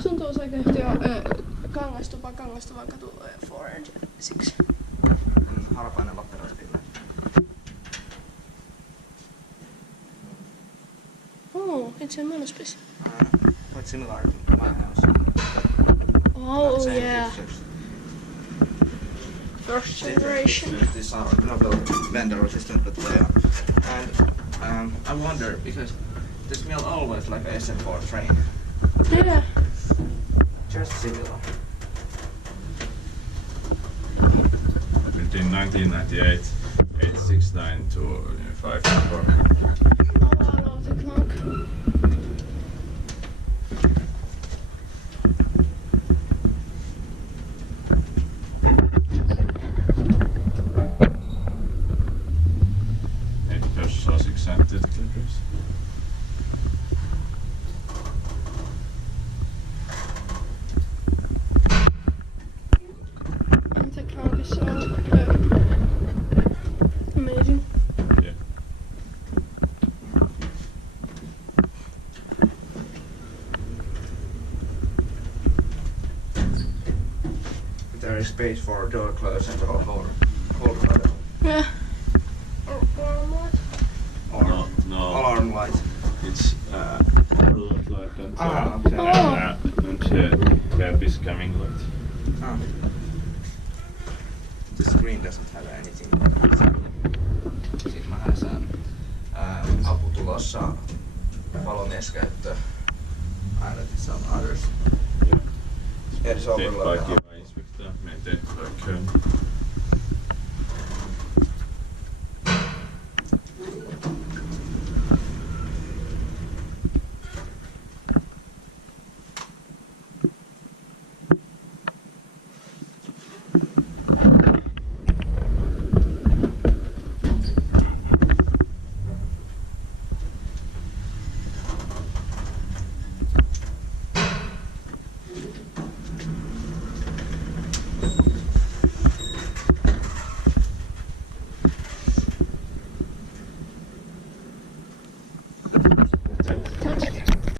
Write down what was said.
asunto-osakeyhtiö Kangastuvankatu 4 and 6. Harapainen, Lappeenranta, Finland. Oh, it's a MonoSpace. Quite similar to my house. Oh, Same yeah. fixtures. First generation. These are not vendor resistant, but they are. And I wonder, because they smell always like a SF4 train. Yeah. Just similar. Between 1998, 869 to 504. Oh, love the clock. Exempted clippers. And the clock is so amazing. Yeah. There is space for door closers or hold button. Yeah. Or alarm light. Or No. alarm light. It's road light and Okay. and cab is coming light. Ah. The screen doesn't have anything. Sitten mä häsään apu tulossa valomieskäyttö. Added some others. Yeah. It's Take overload. by Inspecta, maintain by Kone.